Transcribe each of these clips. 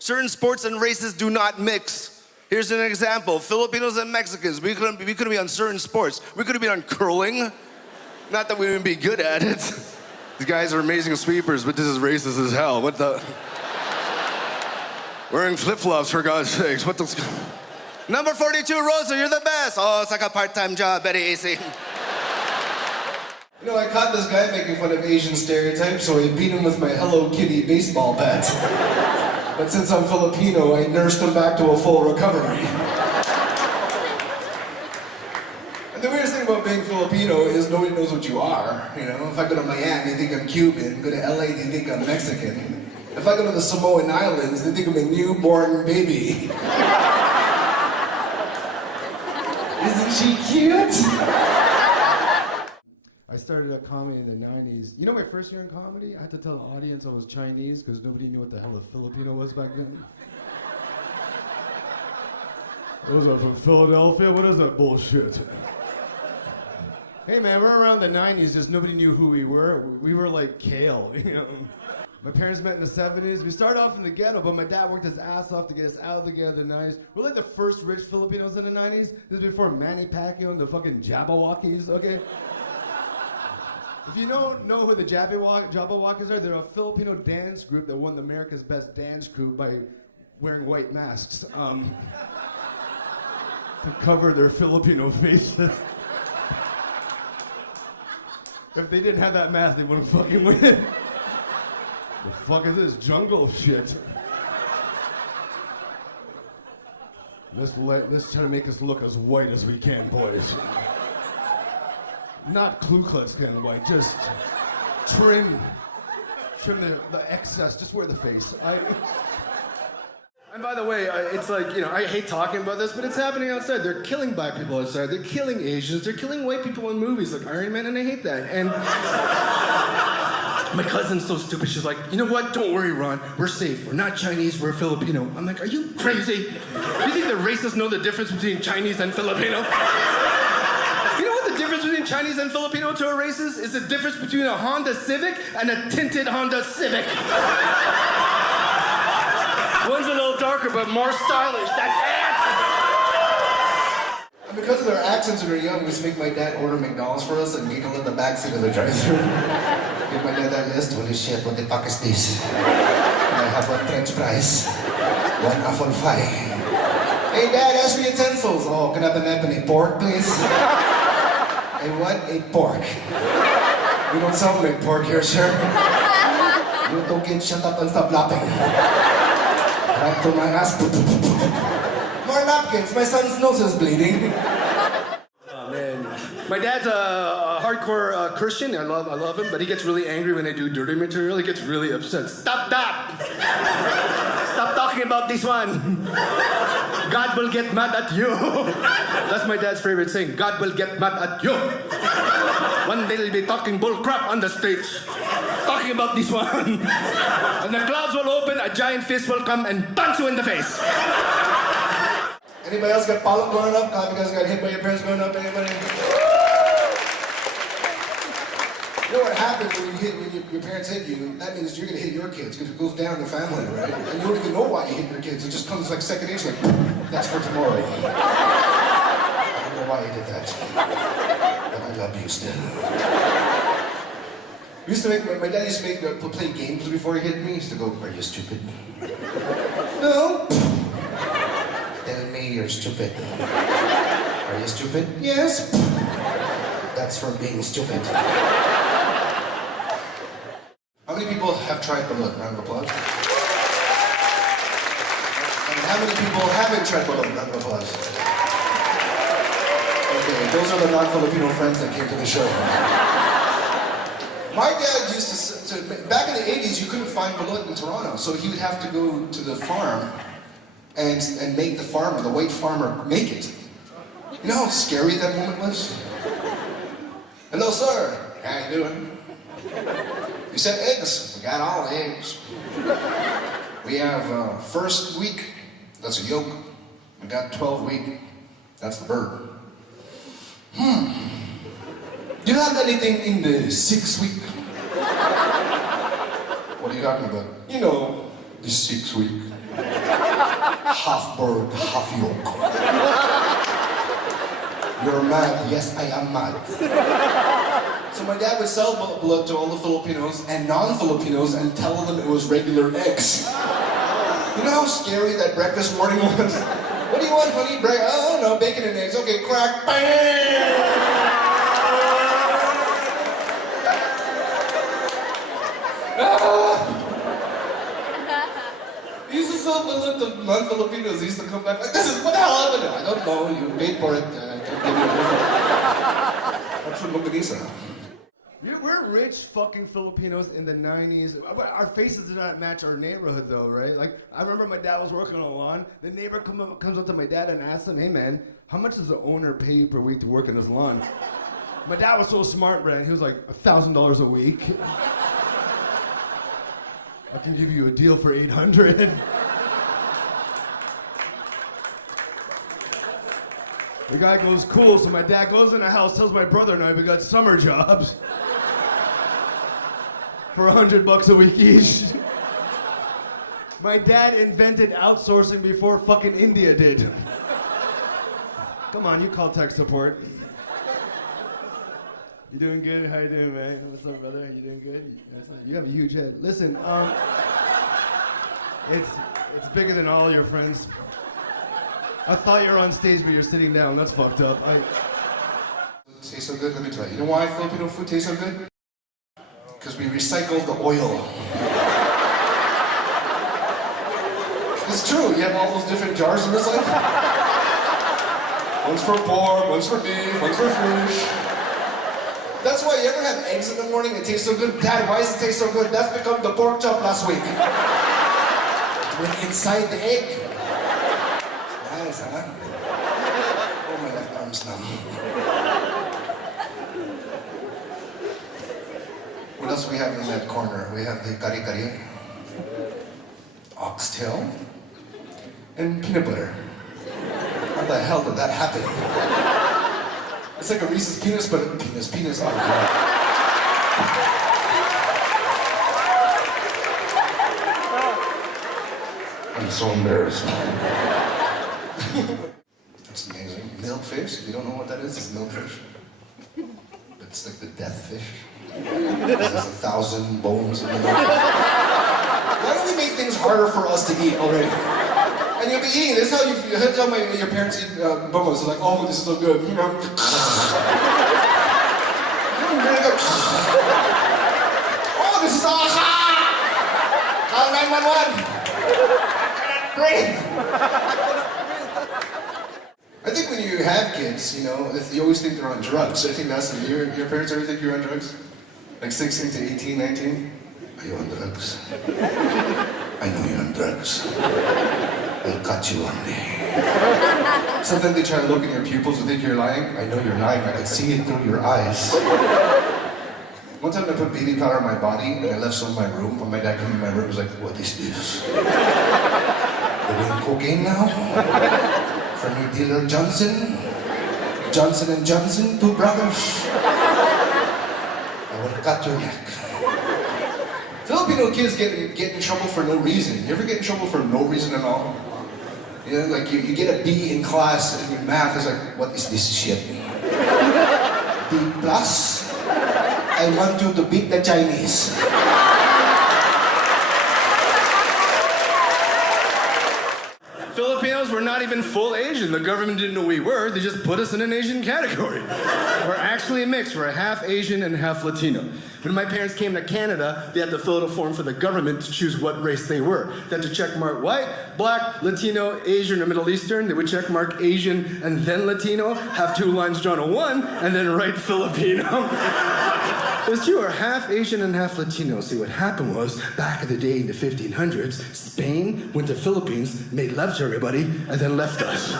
Certain sports and races do not mix. Here's an example. Filipinos and Mexicans, we couldn't be on certain sports. We could have been on curling. Not that we wouldn't be good at it. These guys are amazing sweepers, but this is racist as hell. What the? Wearing flip-flops, for God's sakes. What the? Number 42, Rosa, you're the best. Oh, it's like a part-time job, very easy. You know, I caught this guy making fun of Asian stereotypes, so I beat him with my Hello Kitty baseball bat. But since I'm Filipino, I nursed him back to a full recovery. And the weirdest thing about being Filipino is nobody knows what you are. You know, if I go to Miami, they think I'm Cuban. Go to LA, they think I'm Mexican. If I go to the Samoan Islands, they think I'm a newborn baby. Isn't she cute? I started a comedy in the 90s. You know my first year in comedy? I had to tell the audience I was Chinese because nobody knew what the hell a Filipino was back then. What is that, from Philadelphia? What is that bullshit? Hey man, we're around the 90s, just nobody knew who we were. We were like kale, you know? My parents met in the 70s. We started off in the ghetto, but my dad worked his ass off to get us out of the ghetto in the 90s. We're like the first rich Filipinos in the 90s. This is before Manny Pacquiao and the fucking Jabberwockies, okay? If you don't know who the Jabberwockies are, they're a Filipino dance group that won America's Best Dance Group by wearing white masks to cover their Filipino faces. If they didn't have that mask, they wouldn't fucking win. The fuck is this jungle shit? Let's try to make us look as white as we can, boys. Not Ku Klux Klan white, just trim the excess, just wear the face. And by the way, it's like, you know, I hate talking about this, but it's happening outside. They're killing black people outside. They're killing Asians. They're killing white people in movies like Iron Man, and I hate that. And my cousin's so stupid. She's like, you know what? Don't worry, Ron. We're safe. We're not Chinese. We're Filipino. I'm like, are you crazy? You think the racists know the difference between Chinese and Filipino? You know what the difference between Chinese and Filipino to a racist is? The difference between a Honda Civic and a tinted Honda Civic. One's a little darker, but more stylish. That's it! And because of their accents when we were young, we used to make my dad order McDonalds for us and giggle in the backseat of the drive-thru. Give my dad that list. Holy shit, what the fuck is this? I have one French fries, one apple pie. Hey Dad, ask me utensils. Oh, can I have any pork, please? A what? A pork. We don't sell big pork here, sir. You two kids, shut up and stop laughing. Right to my ass. More napkins. My son's nose is bleeding. Oh man, my dad's a hardcore Christian. I love him, but he gets really angry when I do dirty material. He gets really upset. Stop that! Stop talking about this one. God will get mad at you. That's my dad's favorite saying. God will get mad at you. One day they'll be talking bull crap on the stage. Talking about this one. And the clouds will open, a giant fist will come and punch you in the face. Anybody else got polyp growing up? You guys got hit by your parents growing up? Anybody? You know what happens when your parents hit you? That means you're gonna hit your kids because it goes down in the family, right? And you don't even know why you hit your kids. It just comes like second nature, like, that's for tomorrow. I don't know why you did that. But I love you still. My dad used to play games before he hit me. He used to go, are you stupid? No. Tell me you're stupid. Are you stupid? Yes. That's for being stupid. How many people have tried balloon? Round of applause. And how many people haven't tried balloon? Round of applause. Okay, those are the non-Filipino friends that came to the show. My dad used to back in the 80s, you couldn't find balut in Toronto, so he would have to go to the farm and make the white farmer, make it. You know how scary that moment was? Hello, sir. How you doing? You said eggs. We got all the eggs. We have first week, that's a yolk. We got 12 week, that's the bird. Do you have anything in the 6 week? What are you talking about? You know, the 6 week. Half bird, half yolk. You're mad. Yes, I am mad. So my dad would sell blood to all the Filipinos and non-Filipinos and tell them it was regular eggs. You know how scary that breakfast morning was? What do you want, honey? I don't know, bacon and eggs. Okay, crack. Bang! He used to sell blood to non-Filipinos. He used to come back like, this is, what the hell happened? I don't know, you paid for it. I can't give you a refund. I'm from Longganisa. We're rich fucking Filipinos in the 90s. Our faces did not match our neighborhood though, right? Like, I remember my dad was working on a lawn. The neighbor comes up to my dad and asks him, hey man, how much does the owner pay you per week to work in his lawn? My dad was so smart, man. He was like, $1,000 a week. I can give you a deal for 800. The guy goes, cool, so my dad goes in the house, tells my brother and I we got summer jobs for $100 a week each. My dad invented outsourcing before fucking India did. Come on, you call tech support. You doing good? How you doing, man? What's up, brother? You doing good? You have a huge head. Listen, it's bigger than all your friends. I thought you were on stage, but you're sitting down. That's fucked up. It tastes so good, let me tell you. You know why Filipino food tastes so good? Because we recycle the oil. It's true, you have all those different jars in this life. One's for pork, one's for beef, one's for fish. That's why you ever have eggs in the morning that taste so good? Dad, why does it taste so good? That's become the pork chop last week. Went inside the egg. Nice, huh? Oh, my left arm's numb. What else we have in that corner? We have the kari-kari, oxtail, and peanut butter. How the hell did that happen? It's like a Reese's penis, but penis. Oh, God. I'm so embarrassed. That's amazing. Milkfish. If you don't know what that is, it's milkfish. It's like the death fish. There's 1,000 bones in the milk. Why don't we make things harder for us to eat already? And you'll be eating. This is how your parents eat momos. They're like, oh, this is so good. Oh, this is awesome! Call 911. Great. I think when you have kids, you know, you always think they're on drugs. I think that's your parents ever think you're on drugs? Like 16 to 18, 19? Are you on drugs? I know you're on drugs. I'll cut you one day. Sometimes they try to look in your pupils and think you're lying. I know you're lying. I can see it through your eyes. One time I put baby powder on my body and I left some in my room. When my dad came in my room, he was like, what is this? You're doing cocaine now? From your dealer Johnson? Johnson & Johnson, two brothers. I will cut your neck. Filipino kids get in trouble for no reason. You ever get in trouble for no reason at all? You know, like you get a B in class and your math is like, what is this shit? B plus? I want you to beat the Chinese. Filipinos were not even full Asian. The government didn't know we were. They just put us in an Asian category. We're actually a mix. We're half Asian and half Latino. When my parents came to Canada, they had to fill out a form for the government to choose what race they were. They had to check mark white, black, Latino, Asian, or Middle Eastern. They would check mark Asian and then Latino, have two lines drawn on one, and then write Filipino. It was true, we're half Asian and half Latino. See, what happened was, back in the day in the 1500s, Spain went to Philippines, made love to everybody, and then left us.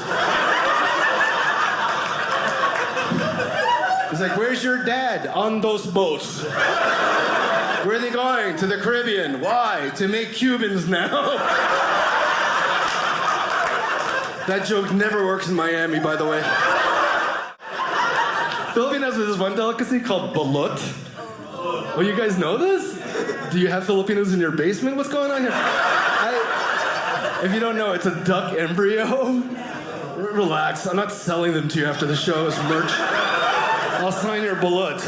It's like, where's your dad? On those boats. Where are they going? To the Caribbean. Why? To make Cubans now. That joke never works in Miami, by the way. Filipinos have this one delicacy called balut. Oh, you guys know this? Do you have Filipinos in your basement? What's going on here? If you don't know, it's a duck embryo. Relax, I'm not selling them to you after the show as merch. I'll sign your bullet.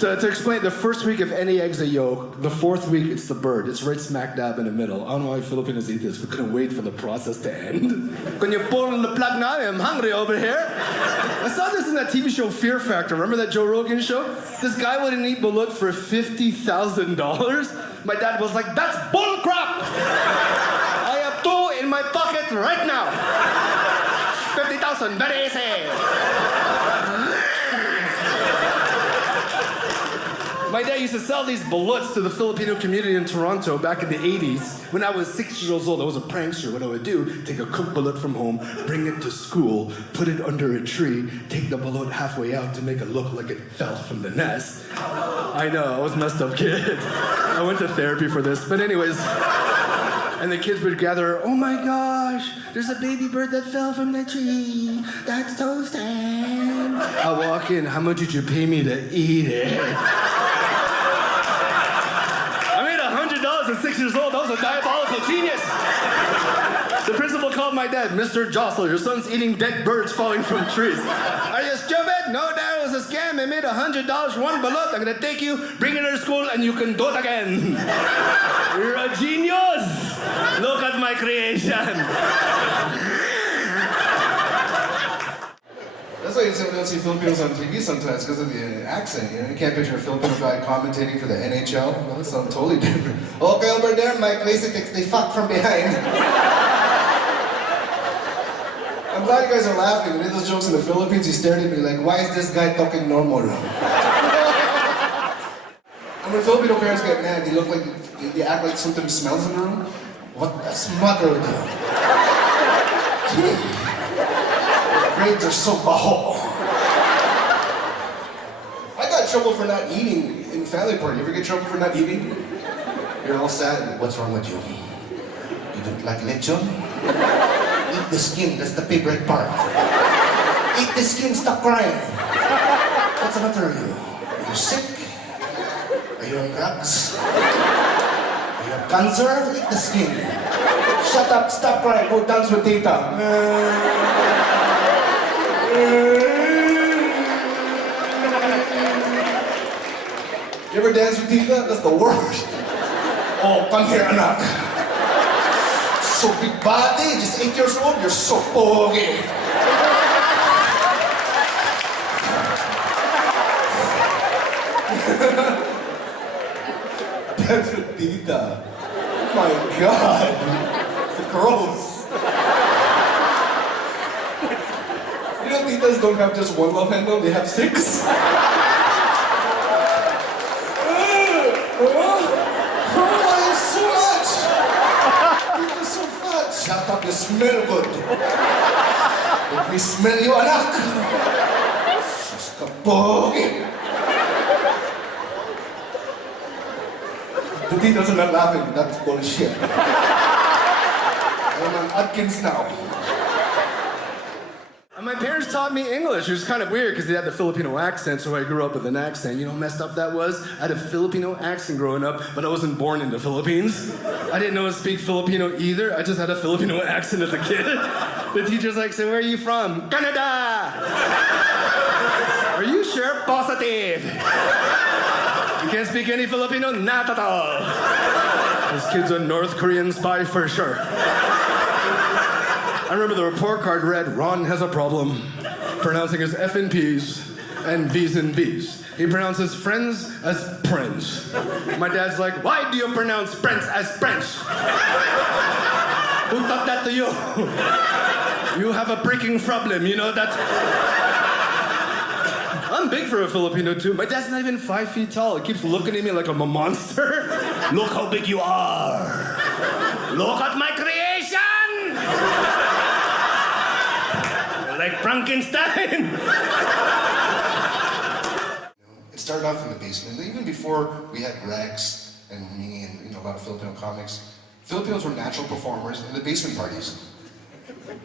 To explain, the first week of any egg's a yolk, the fourth week it's the bird. It's right smack dab in the middle. I don't know why Filipinos eat this. We couldn't wait for the process to end. Can you pull the plug now? I'm hungry over here. I saw this in that TV show Fear Factor. Remember that Joe Rogan show? This guy wouldn't eat balut for $50,000. My dad was like, that's bull crap! I have two in my pocket right now. 50,000, very easy. My dad used to sell these bullets to the Filipino community in Toronto back in the 80s. When I was 6 years old, I was a prankster. What I would do, take a cooked bullet from home, bring it to school, put it under a tree, take the bullet halfway out to make it look like it fell from the nest. I know, I was a messed up kid. I went to therapy for this, but anyways. And the kids would gather, oh my gosh, there's a baby bird that fell from the tree. That's so sad. I walk in, how much did you pay me to eat it? I made $100 at 6 years old. That was a diabolical genius. The principal called my dad, Mr. Josol, your son's eating dead birds falling from trees. Are you stupid? No, Dad, it was a scam. I made $100 for one balut. I'm gonna take you, bring you to school, and you can do it again. You're a genius. Look at my creation. That's why you don't see Filipinos on TV sometimes, because of the accent, you know? You can't picture a Filipino guy commentating for the NHL. Well, that sounds totally different. Okay, over there, Mike, basically, they fuck from behind. I'm glad you guys are laughing. When I did those jokes in the Philippines, you stared at me like, why is this guy talking normal? And when Filipino parents get mad, they look like, they act like something smells in the room. What the matter with you? Gee. Grades are so baho. I got in trouble for not eating in family party. You ever get in trouble for not eating? You're all sad. What's wrong with you? You don't like lechon? Eat the skin, that's the favorite part. Eat the skin, stop crying. What's the matter with you? Are you sick? Are you on drugs? Are you have cancer? Eat the skin. Shut up, stop crying, go dance with Tita. You ever dance with Tita? That's the worst. Oh, come here, anak. So big body, just 8 years old, you're so pogi. Dance with Tita. Oh my God. It's gross. You know, titas don't have just one love handle, they have 6. So much! You're so fat. Shut up, you smell good. Let me smell you, anak. Sus ka pogi. The titas are not laughing, that's bullshit. I'm on Atkins now. My parents taught me English. It was kind of weird because they had the Filipino accent, so I grew up with an accent. You know how messed up that was? I had a Filipino accent growing up, but I wasn't born in the Philippines. I didn't know how to speak Filipino either. I just had a Filipino accent as a kid. The teacher's like, so where are you from? Canada! Are you sure? Positive! You can't speak any Filipino? Not at all. This kid's a North Korean spy for sure. I remember the report card read, Ron has a problem pronouncing his F and P's and V's and B's. He pronounces friends as friends. My dad's like, why do you pronounce friends as friends? Who taught that to you? You have a freaking problem, you know that? I'm big for a Filipino too. My dad's not even 5 feet tall. He keeps looking at me like I'm a monster. Look how big you are. Look at my creation! Like Frankenstein. It started off in the basement. Even before we had Rex and me and a lot of Filipino comics, Filipinos were natural performers in the basement parties.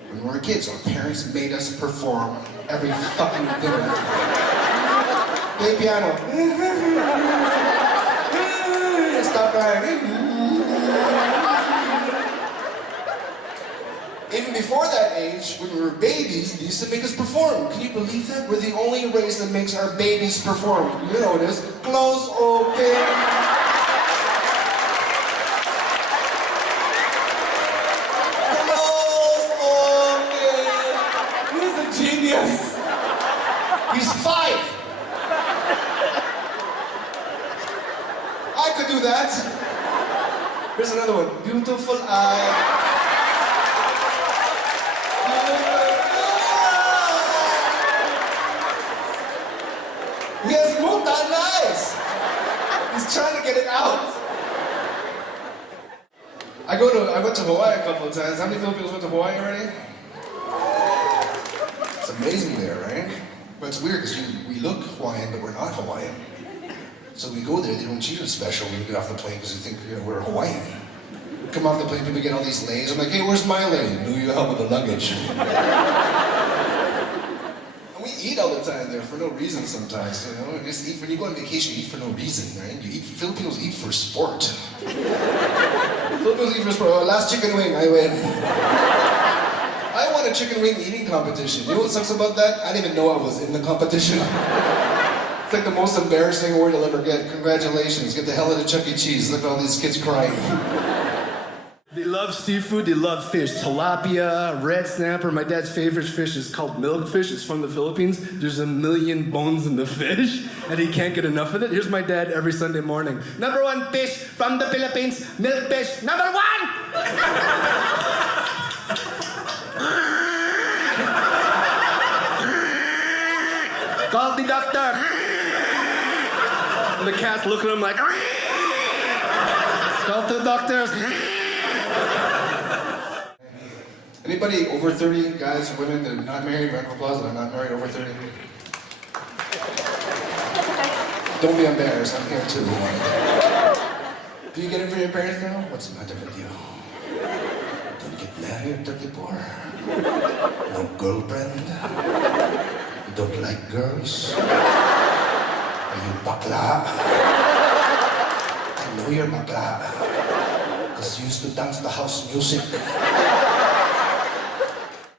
When we were kids, our parents made us perform every fucking dinner. Play piano. Stop crying. age, when we were babies, they used to make us perform. Can you believe that? We're the only race that makes our babies perform. You know what it is. Close, open. Close, open. He's a genius. He's 5. I could do that. Here's another one. Beautiful eye. He has moved on nice. He's trying to get it out. I went to Hawaii a couple of times. How many Filipinos went to Hawaii already? It's amazing there, right? But it's weird because we look Hawaiian, but we're not Hawaiian. So we go there, they don't treat us special when we get off the plane because they think we're Hawaiian. We come off the plane, people get all these lanes. I'm like, hey, where's my lane? Do you help with the luggage? And we eat all the time there for no reason sometimes, you know? You just eat, when you go on vacation, you eat for no reason, right? Filipinos eat for sport. Filipinos eat for sport. Oh, last chicken wing, I win. I won a chicken wing eating competition. You know what sucks about that? I didn't even know I was in the competition. It's like the most embarrassing award you'll ever get. Congratulations, get the hell out of Chuck E. Cheese. Look at all these kids crying. They love seafood, they love fish. Tilapia, red snapper. My dad's favorite fish is called Milkfish. It's from the Philippines. There's 1 million bones in the fish, and he can't get enough of it. Here's my dad every Sunday morning. Number 1 fish from the Philippines, Milkfish. Number 1! Call the doctor. And the cat's looking at him like, call the doctors. Anybody over 30, guys, women that are not married, round of applause, that are not married over 30? Don't be embarrassed, I'm here too. Do you get it for your parents now? What's the matter with you? Don't get married at 34? No girlfriend? You don't like girls? Are you bakla? I know you're bakla. Because you used to dance the house music.